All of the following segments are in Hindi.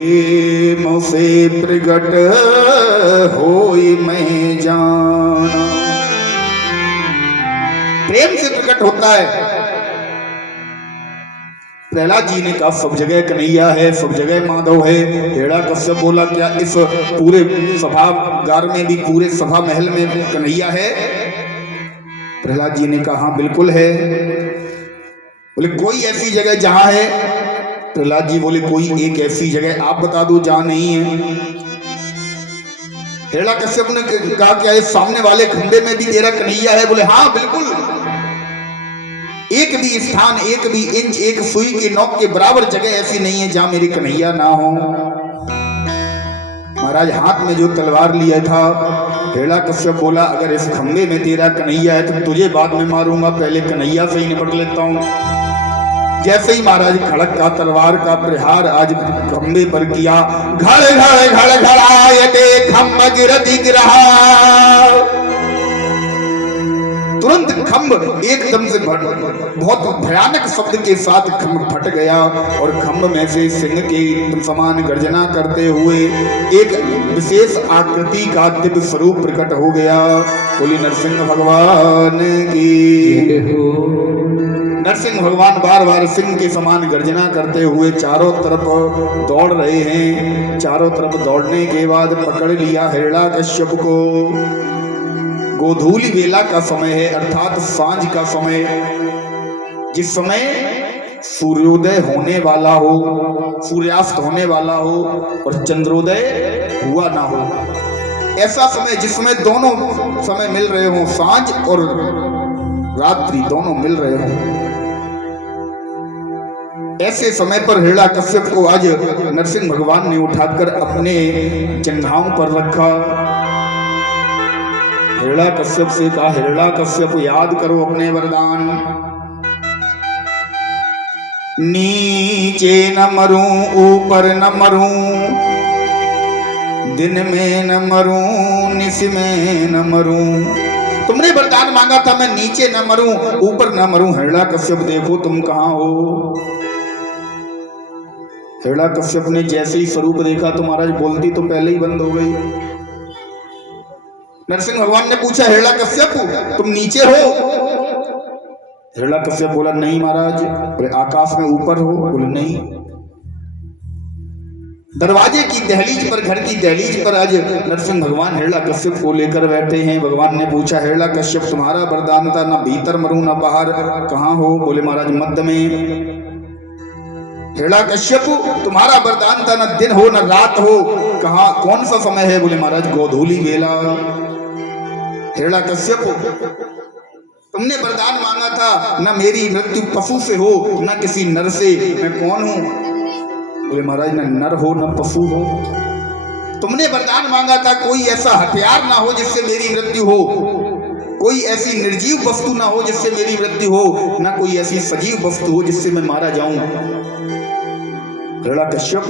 प्रेम से प्रगट होई मैं जाना। प्रेम से प्रकट होता है। प्रहलाद जी ने कहा सब जगह कन्हैया है, सब जगह माधव है। हिरण्याकश्यप बोला क्या इस पूरे सभागार में भी, पूरे सभा महल में कन्हैया है? प्रहलाद जी ने कहा हाँ बिल्कुल है। बोले कोई ऐसी जगह जहां है? प्रहलाद जी बोले कोई एक ऐसी जगह आप बता दो जहां नहीं है। हिरण्याकश्यप ने कहा क्या इस सामने वाले खंबे में भी तेरा कन्हैया है? बोले हाँ बिल्कुल। एक भी स्थान, एक भी इंच, एक सुई की नोक के बराबर जगह ऐसी नहीं है जहां मेरी कन्हैया ना हो। महाराज हाथ में जो तलवार लिया था, हिरण्याकश्यप बोला अगर इस खंबे में तेरा कन्हैया है तो तुझे बाद में मारूंगा, पहले कन्हैया से ही निपट लेता हूं। जैसे ही महाराज खड़क का तलवार का प्रहार आज खंबे पर किया, घड़ घड़ घड़ घड़ायते खंभ गिरति गिरहा। तुरंत खंभ एकदम से बहुत भयानक शब्द के साथ खंभ फट गया और खंभ में से सिंह के समान गर्जना करते हुए एक विशेष आकृति का दिव्य स्वरूप प्रकट हो गया। बोली नरसिंह भगवान की। नरसिंह भगवान बार बार सिंह के समान गर्जना करते हुए चारों तरफ दौड़ रहे हैं। चारों तरफ दौड़ने के बाद पकड़ लिया हिरण्याकश्यप को। गोधूली बेला का समय है, अर्थात सांझ का समय, जिस समय सूर्योदय होने वाला हो, सूर्यास्त होने वाला हो और चंद्रोदय हुआ ना हो, ऐसा समय जिसमें दोनों समय मिल रहे हो, सांझ और रात्रि दोनों मिल रहे हो। ऐसे समय पर हिरण्याकश्यप को आज नरसिंह भगवान ने उठाकर अपने जंघाओं पर रखा। हिरण्याकश्यप से कहा हिरण्याकश्यप याद करो अपने वरदान। नीचे न मरूं, ऊपर न मरूं, दिन में न मरूं, निश में न मरूं। तुमने वरदान मांगा था मैं नीचे न मरूं, ऊपर न मरूं। हिरण्याकश्यप देखो तुम कहां हो। हिरण्याकश्यप ने जैसे ही स्वरूप देखा तो महाराज बोलती तो पहले ही बंद हो गई। नरसिंह भगवान ने पूछा हिरण्याकश्यप तुम नीचे हो? हिरण्याकश्यप बोला नहीं महाराज। बोले आकाश में ऊपर हो? बोले नहीं। दरवाजे की दहलीज पर, घर की दहलीज पर आज नरसिंह भगवान हिरण्याकश्यप को लेकर बैठे हैं। भगवान ने पूछा हिरण्याकश्यप तुम्हारा वरदान था ना भीतर मरूं ना बाहर, कहां हो? बोले महाराज मध्य में। हिरण्याकश्यप तुम्हारा वरदान था न दिन हो न रात हो, कहां कौन सा समय है? बोले महाराज गोधूली बेला। हिरण्याकश्यप तुमने वरदान मांगा था न मेरी मृत्यु पशु से हो न किसी नर से, मैं कौन हूं? बोले महाराज न नर हो न पशु हो। तुमने वरदान मांगा था कोई ऐसा हथियार ना हो जिससे मेरी मृत्यु हो, कोई ऐसी निर्जीव वस्तु ना हो जिससे मेरी मृत्यु हो, ना कोई ऐसी सजीव वस्तु हो जिससे मैं मारा जाऊं। हिरण्याकश्यप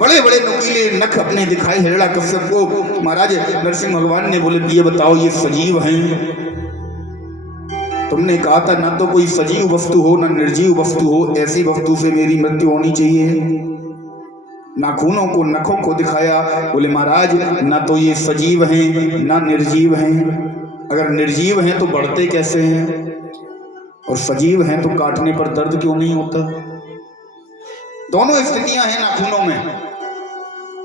बड़े बड़े नुकीले नख अपने दिखाए हिरण्याकश्यप को। महाराज नरसिंह भगवान ने बोले ये बताओ ये सजीव हैं? तुमने कहा था ना तो कोई सजीव वस्तु हो ना निर्जीव वस्तु हो, ऐसी वस्तु से मेरी मृत्यु होनी चाहिए। नाखूनों को, नखों को दिखाया। बोले महाराज ना तो ये सजीव हैं ना निर्जीव हैं। अगर निर्जीव हैं तो बढ़ते कैसे हैं, और सजीव हैं तो काटने पर दर्द क्यों नहीं होता? दोनों स्थितियां हैं नाखूनों में।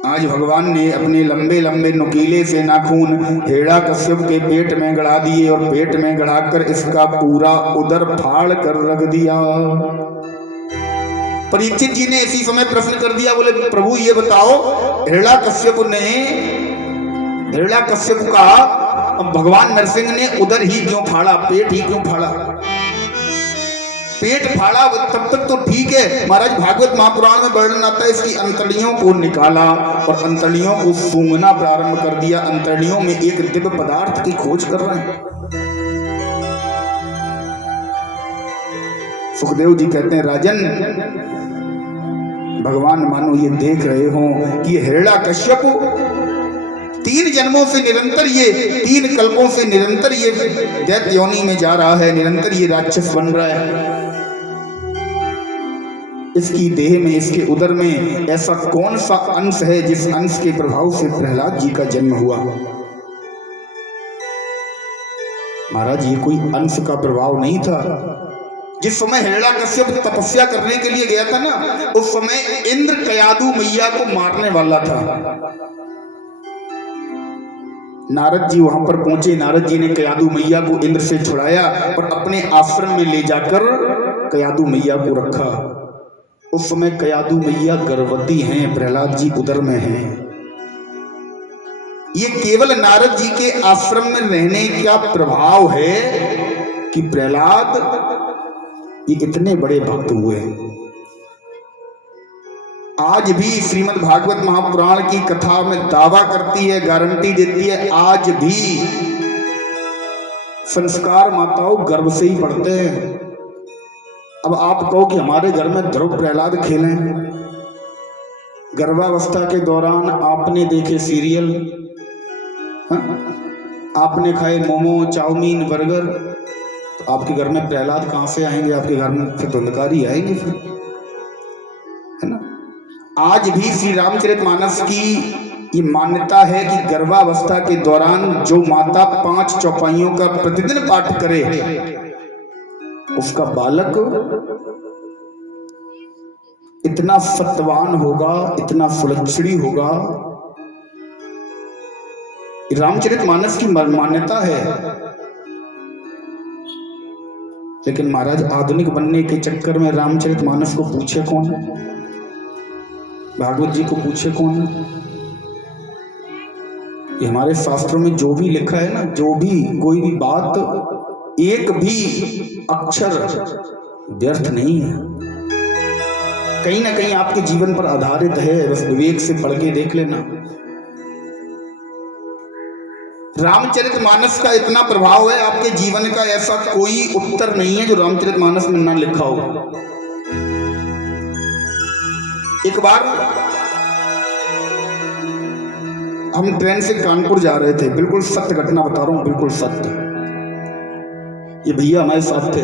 आज भगवान ने अपने लंबे लंबे नुकीले से नाखून हिरण्याकश्यप के पेट में गड़ा दिए और पेट में गड़ाकर इसका पूरा उदर फाड़ कर रख दिया। परीक्षित जी ने इसी समय प्रश्न कर दिया, बोले प्रभु ये बताओ हिरण्याकश्यप का भगवान नरसिंह ने उदर ही क्यों फाड़ा, पेट ही क्यों फाड़ा? पेट फाड़ा तब तक तो ठीक है। महाराज भागवत महापुराण में वर्णन आता है इसकी अंतड़ियों को निकाला और अंतड़ियों को सूंघना प्रारंभ कर दिया। अंतड़ियों में एक दिव्य पदार्थ की खोज कर रहे हैं। सुखदेव जी कहते हैं राजन भगवान मानो ये देख रहे हो कि हिरण्याकश्यप 3 जन्मों से निरंतर, ये 3 कल्पों से निरंतर ये दैत्य योनि में जा रहा है, निरंतर ये राक्षस बन रहा है। इसकी देह में, इसके उदर में ऐसा कौन सा अंश है जिस अंश के प्रभाव से प्रहलाद जी का जन्म हुआ। महाराज ये कोई अंश का प्रभाव नहीं था। जिस समय हिरण्याकश्यप तपस्या करने के लिए गया था ना, उस समय इंद्र कयादू मैया को मारने वाला था। नारद जी वहां पर पहुंचे। नारद जी ने कयादू मैया को इंद्र से छुड़ाया और अपने आश्रम में ले जाकर कयादू मैया को रखा। उस समय कयादू मैया गर्भवती हैं, प्रहलाद जी उदर में हैं। ये केवल नारद जी के आश्रम में रहने का प्रभाव है कि प्रहलाद ये इतने बड़े भक्त हुए। आज भी श्रीमद् भागवत महापुराण की कथा में दावा करती है, गारंटी देती है, आज भी संस्कार माताओं गर्भ से ही पढ़ते हैं। अब आप कहो कि हमारे घर में ध्रुव प्रहलाद खेलें, गर्भावस्था के दौरान आपने देखे सीरियल, आपने खाए मोमो, चाउमीन, बर्गर, तो आपके घर में प्रहलाद कहां से आएंगे? आपके घर में फिर धुंधकारी आएंगे फिर, है ना। आज भी श्री रामचरितमानस की ये मान्यता है कि गर्भावस्था के दौरान जो माता 5 चौपाइयों का प्रतिदिन पाठ करे उसका बालक इतना सत्वान होगा, इतना सुलक्षणी होगा। रामचरितमानस की मान्यता है। लेकिन महाराज आधुनिक बनने के चक्कर में रामचरितमानस को पूछे कौन? भागवत जी को पूछे कौन? ये हमारे शास्त्रों में जो भी लिखा है ना, जो भी कोई भी बात, एक भी अक्षर व्यर्थ नहीं है, कहीं ना कहीं आपके जीवन पर आधारित है। बस विवेक से पढ़ के देख लेना। रामचरितमानस का इतना प्रभाव है आपके जीवन का, ऐसा कोई उत्तर नहीं है जो रामचरितमानस में ना लिखा हो। एक बार हम ट्रेन से कानपुर जा रहे थे, बिल्कुल सत्य घटना बता रहा हूं, बिल्कुल सत्य। ये भैया हमारे साथ थे।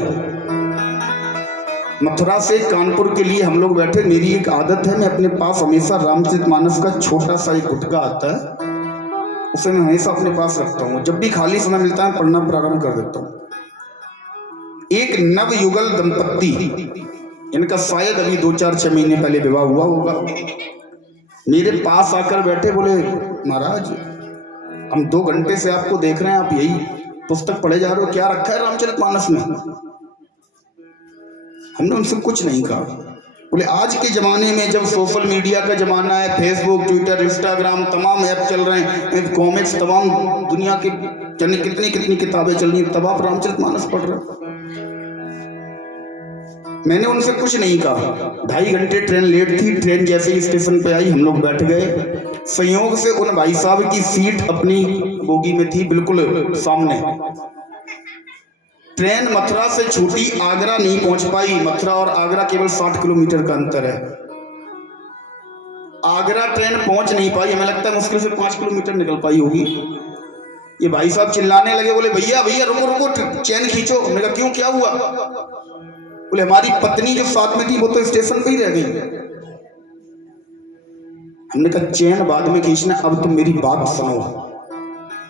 मथुरा से कानपुर के लिए हम लोग बैठे। मेरी एक आदत है, मैं अपने पास हमेशा रामचरितमानस का छोटा सा एक गुटका आता है, उसे मैं हमेशा अपने पास रखता हूँ। जब भी खाली समय मिलता है पढ़ना प्रारंभ कर देता हूँ। एक नवयुगल दंपत्ति, इनका शायद अभी 2-4-6 महीने पहले विवाह हुआ होगा, मेरे पास आकर बैठे, बोले महाराज हम 2 घंटे से आपको देख रहे हैं, आप यही पुस्तक पढ़े जा रहे हो, क्या रखा है रामचरितमानस में? हमने उनसे कुछ नहीं कहा। बोले आज के ज़माने में जब सोशल मीडिया का ज़माना है, फेसबुक, ट्विटर, इंस्टाग्राम, तमाम ऐप चल रहे हैं, कॉमिक्स, तमाम दुनिया के कितनी किताबें चल रही हैं, तब आप रामचरितमानस पढ़ रहे हो। मैंने उनसे कुछ नहीं कहा। 2.5 घंटे ट्रेन लेट थी। ट्रेन जैसे ही स्टेशन पे आई हम लोग बैठ गए। संयोग से उन भाई साहब की सीट अपनी बोगी में थी, बिल्कुल सामने। ट्रेन मथुरा से छूटी, आगरा नहीं पहुंच पाई। मथुरा और आगरा केवल 60 किलोमीटर का अंतर है। आगरा ट्रेन पहुंच नहीं पाई, हमें लगता है मुश्किल से 5 किलोमीटर निकल पाई होगी। ये भाई साहब चिल्लाने लगे, बोले भैया भैया रुको रुको, चैन खींचो। मैंने कहा क्यों, क्या हुआ? बोले हमारी पत्नी जो साथ में थी वो तो स्टेशन पे ही रह गई। हमने कहा चैन बाद में खींचना, अब तुम मेरी बात सुनो।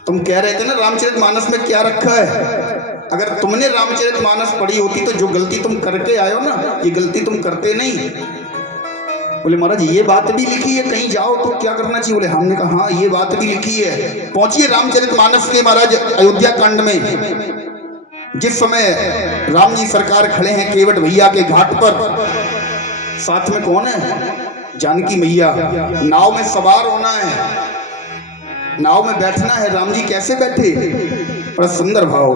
तुम कह रहे थे ना रामचरितमानस में क्या रखा है। अगर तुमने रामचरितमानस पढ़ी होती तो जो गलती तुम करके आए हो ना, ये गलती तुम करते नहीं। बोले महाराज ये बात भी लिखी है, कहीं जाओ तो क्या करना चाहिए? बोले हमने कहा हाँ ये बात भी लिखी है। पहुंचिए रामचरितमानस के महाराज अयोध्या कांड में। जिस समय राम जी सरकार खड़े हैं केवट भैया के घाट पर, साथ में कौन है? जानकी मैया। नाव में सवार होना है, नाव में बैठना है। राम जी कैसे बैठे? बड़ा सुंदर भाव।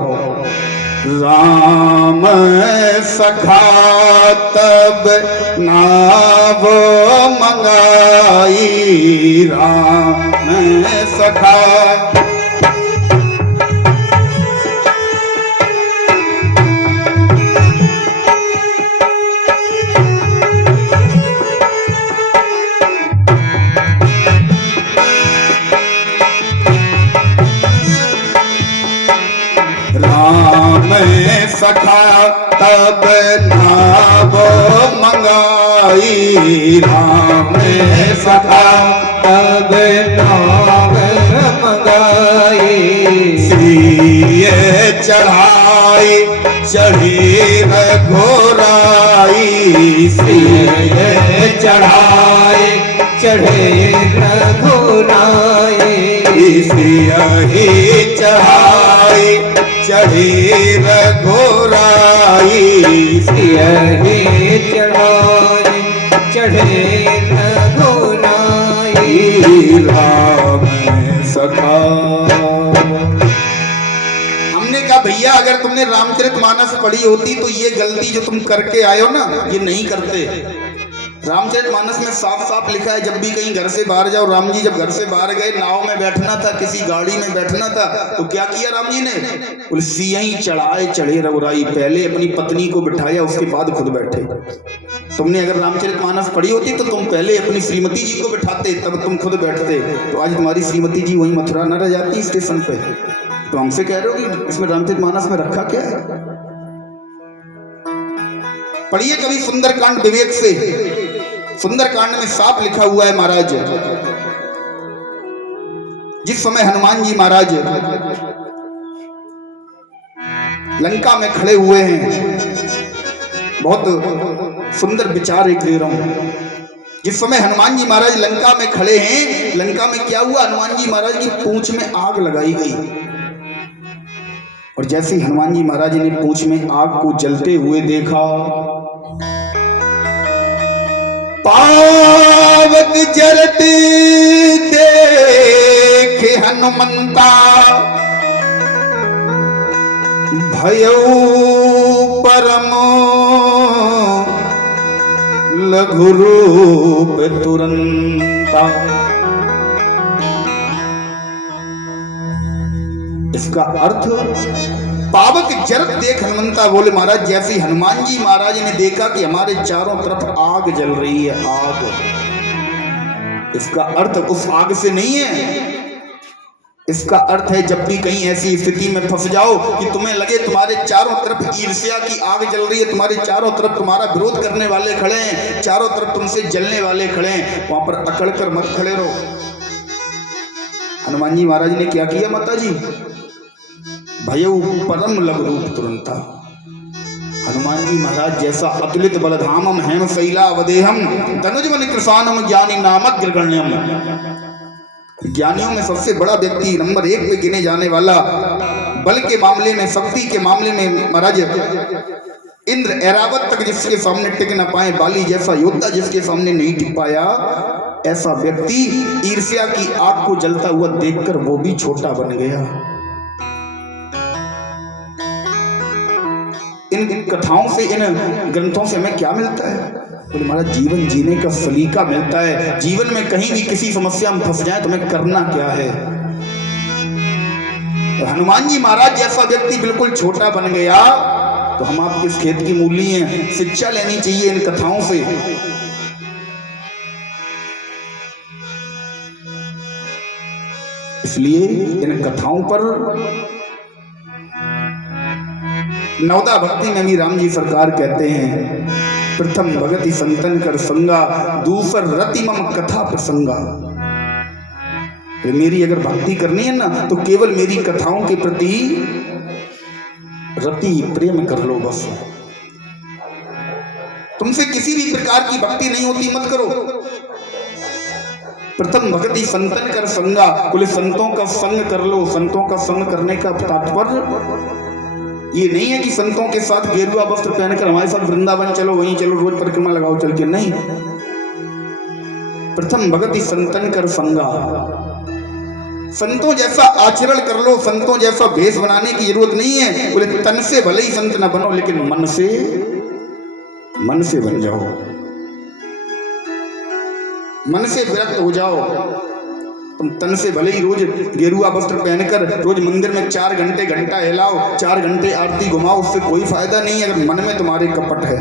राम सखा तब नाव मंगाई, राम सखा। सखा तब नाव मंगाई, मंगाई राम सखा तब नाम मंगाई सिय चढ़ाई चढ़ी रघुराई सिय चढ़ाए चढ़े रघुराई सियहि चढ़ाई चढ़ी रघुराई सियहि चढ़ाए चढ़े रघुराई राम सखा। हमने कहा भैया अगर तुमने रामचरितमानस पढ़ी होती तो ये गलती जो तुम करके आए हो ना ये नहीं करते। रामचरितमानस में साफ साफ लिखा है जब भी कहीं घर से बाहर जाओ, राम जी जब घर से बाहर गए, नाव में बैठना था, किसी गाड़ी में बैठना था, तो क्या किया राम जी ने? बोले सियहि चढ़ाए चढ़े रघुराई, पहले अपनी पत्नी को बिठाया उसके बाद खुद बैठे। तुमने अगर रामचरितमानस पढ़ी होती तो तुम पहले अपनी श्रीमती जी को बिठाते तब तुम खुद बैठते, तो आज तुम्हारी श्रीमती जी वहीं मथुरा न रह जाती स्टेशन पे। तो हमसे कह रहे हो कि इसमें रामचरितमानस में रखा क्या है? पढ़िए कभी सुंदरकांड विवेक से। सुंदरकांड में साफ लिखा हुआ है महाराज, जिस समय हनुमान जी महाराज लंका में खड़े हुए हैं, बहुत सुंदर विचार एक दे रहा हूं। जिस समय हनुमान जी महाराज लंका में खड़े हैं, लंका में क्या हुआ? हनुमान जी महाराज की पूंछ में आग लगाई गई, और जैसे हनुमान जी महाराज ने पूंछ में आग को जलते हुए देखा, पावक जरत देखे हनुमंता, भयो परम लघु रूप तुरंता। इसका अर्थ पावक जरत देख हनुमंता, बोले महाराज जैसे हनुमान जी महाराज ने देखा कि हमारे चारों तरफ आग जल रही है, आग, इसका अर्थ उस आग से नहीं है। इसका अर्थ है जब भी कहीं ऐसी स्थिति में फंस जाओ कि तुम्हें लगे तुम्हारे चारों तरफ ईर्ष्या की आग जल रही है, तुम्हारे चारों तरफ तुम्हारा विरोध करने वाले खड़े हैं, चारों तरफ तुमसे जलने वाले खड़े हैं, वहां पर अकड़ कर मत खड़े रहो। हनुमान जी महाराज ने क्या किया माता जी? भयो परम लघु रूप तुरंता। हनुमान जी महाराज जैसा अतुलित बलधामम हेम शैला वदेहम तनुजवन कृषानम ज्ञानी नामक ग्रगण्यम, ज्ञानियों में सबसे बड़ा व्यक्ति नंबर 1 पे गिने जाने वाला, बल के मामले में, शक्ति के मामले में महाराज इंद्र ऐरावत तक जिसके सामने टिक न पाए, बाली जैसा योद्धा जिसके सामने नहीं टिक पाया, ऐसा व्यक्ति ईर्ष्या की आग को जलता हुआ देखकर वो भी छोटा बन गया। इन कथाओं से, इन ग्रंथों से हमें क्या मिलता है? तो हमारा जीवन जीने का सलीका मिलता है। जीवन में कहीं भी किसी समस्या में फंस जाए तो हमें करना क्या है। तो हनुमान जी महाराज जैसा व्यक्ति बिल्कुल छोटा बन गया, तो हम आपके इस खेत की मूली हैं, शिक्षा लेनी चाहिए इन कथाओं से। इसलिए इन कथाओं पर नवदा भक्ति में भी राम जी सरकार कहते हैं, प्रथम भगति संतन कर संगा, दूसर रति मम कथा प्रसंगा। मेरी अगर भक्ति करनी है ना तो केवल मेरी कथाओं के प्रति रति प्रेम कर लो बस। तुमसे किसी भी प्रकार की भक्ति नहीं होती, मत करो। प्रथम भगति संतन कर संगा, बोले संतों का संग कर लो। संतों का संग करने का तात्पर्य ये नहीं है कि संतों के साथ गेरुआ वस्त्र पहनकर हमारे साथ वृंदावन चलो, वहीं चलो, रोज परिक्रमा लगाओ चल के, नहीं। प्रथम भगति संतन कर संगा, संतों जैसा आचरण कर लो, संतों जैसा भेष बनाने की जरूरत नहीं है। बोले तन से भले ही संत ना बनो, लेकिन मन से बन जाओ, मन से विरक्त हो जाओ। तुम तन से भले ही रोज गेरुआ वस्त्र पहनकर रोज मंदिर में 4 घंटे घंटा हिलाओ, 4 घंटे आरती घुमाओ, उससे कोई फायदा नहीं है अगर मन में तुम्हारे कपट है।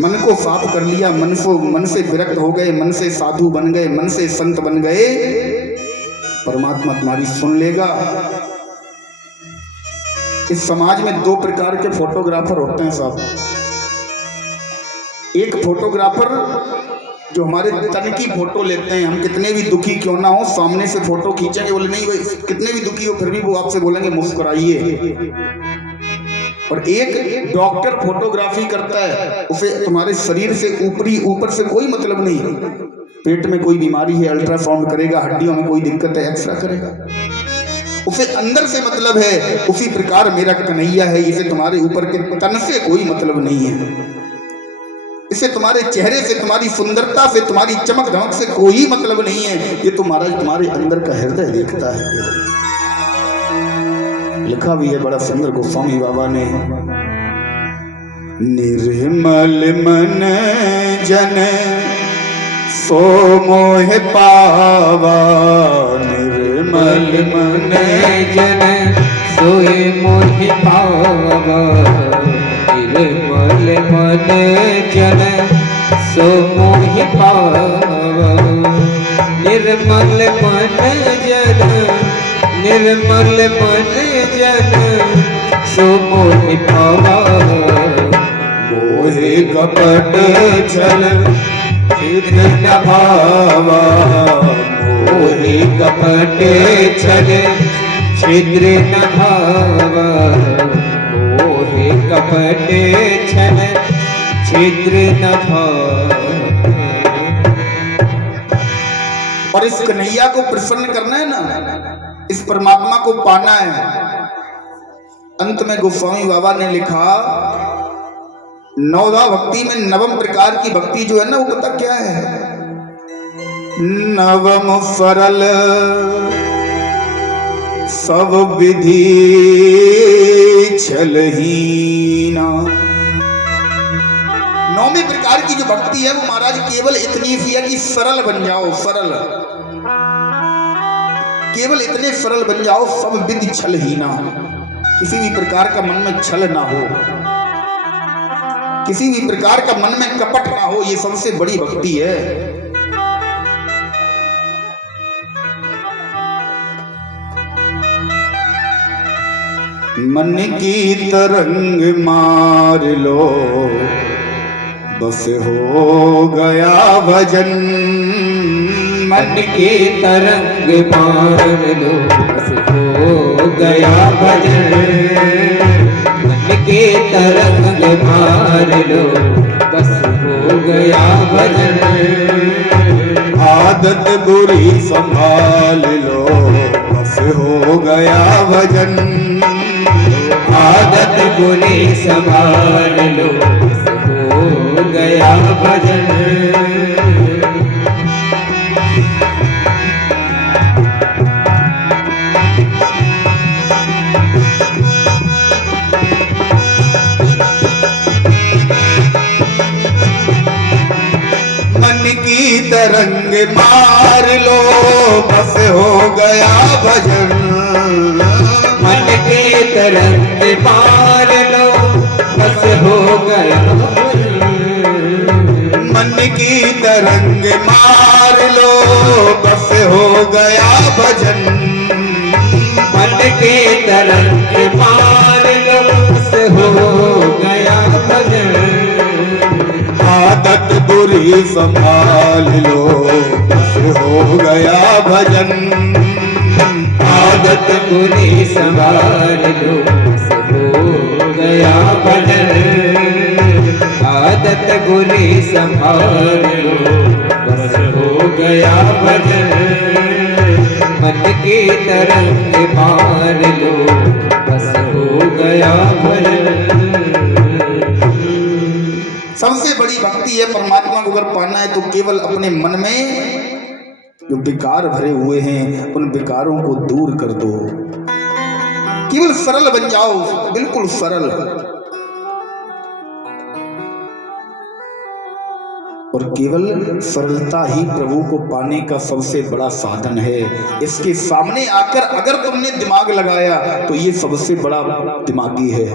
मन को साफ कर लिया, मन से विरक्त हो गए, मन से साधु बन गए, मन से संत बन गए, परमात्मा तुम्हारी सुन लेगा। इस समाज में 2 प्रकार के फोटोग्राफर होते हैं साहब। एक फोटोग्राफर जो हमारे तन की फोटो लेते हैं, हम कितने भी दुखी क्यों ना हो सामने से फोटो खींचेंगे, बोले नहीं भाई कितने भी दुखी हो फिर भी वो आपसे बोलेंगे मुस्कुराइए। और एक डॉक्टर फोटोग्राफी करता है, उसे तुम्हारे शरीर से ऊपर से कोई मतलब नहीं है। पेट में कोई बीमारी है अल्ट्रासाउंड करेगा, हड्डियों में कोई दिक्कत है एक्सरे करेगा, उसे अंदर से मतलब है। उसी प्रकार मेरा कन्हैया है, इसे तुम्हारे ऊपर के तन से कोई मतलब नहीं है, इसे तुम्हारे चेहरे से, तुम्हारी सुंदरता से, तुम्हारी चमक धमक से कोई मतलब नहीं है। ये तुम्हारे अंदर का हृदय देखता है। लिखा भी है बड़ा सुंदर गोस्वामी बाबा ने, निर्मल मन जन सो मोह पावा, निर्मल मन जन सोए मोह पावा, निर्मल मन जन सो मोह पावा, निर्मल मन जन, निर्मल मन जन सो मोह पावा, मोहे कपट छल छिद्र न भावा, मोहे कपट छल छिद्र न भावा, मोहे कपट छल छिद्र न भावा। और इस कन्हैया को प्रसन्न करना है ना, इस परमात्मा को पाना है। अंत में गोस्वामी बाबा ने लिखा, नवदा भक्ति में नवम प्रकार की भक्ति जो है ना, वो पता क्या है? नवम सरल सब विधि छलहीना। नौवीं प्रकार की जो भक्ति है वो महाराज केवल इतनी सी है कि सरल बन जाओ, सरल, केवल इतने सरल बन जाओ, सब विधि छलहीना, किसी भी प्रकार का मन में छल ना हो, किसी भी प्रकार का मन में कपट ना हो, ये सबसे बड़ी भक्ति है। मन की तरंग मार लो बस हो गया भजन, मन की तरंग मार लो बस हो गया भजन, मन की तरंग मार लो बस हो गया भजन, आदत बुरी संभाल लो बस हो गया भजन, आदत बुरी संभाल लो बस हो गया भजन। की तरंग मार लो बस हो गया भजन, मन की तरंग मार लो बस हो गया भजन, मन की तरंग मार लो बस हो गया भजन, मन की तरंग मार लो बस हो गया भजन, आदत बुरी संभाल लो बस हो गया भजन, आदत बुरी संभाल लो बस हो गया भजन, आदत बुरी संभाल लो बस हो गया भजन, मन की तरंग मार लो बस हो गया भजन। सबसे बड़ी भक्ति है परमात्मा को अगर पाना है तो केवल अपने मन में जो विकार भरे हुए हैं उन विकारों को दूर कर दो, केवल सरल बन जाओ, बिल्कुल सरल। और केवल सरलता ही प्रभु को पाने का सबसे बड़ा साधन है। इसके सामने आकर अगर तुमने दिमाग लगाया तो ये सबसे बड़ा दिमागी है।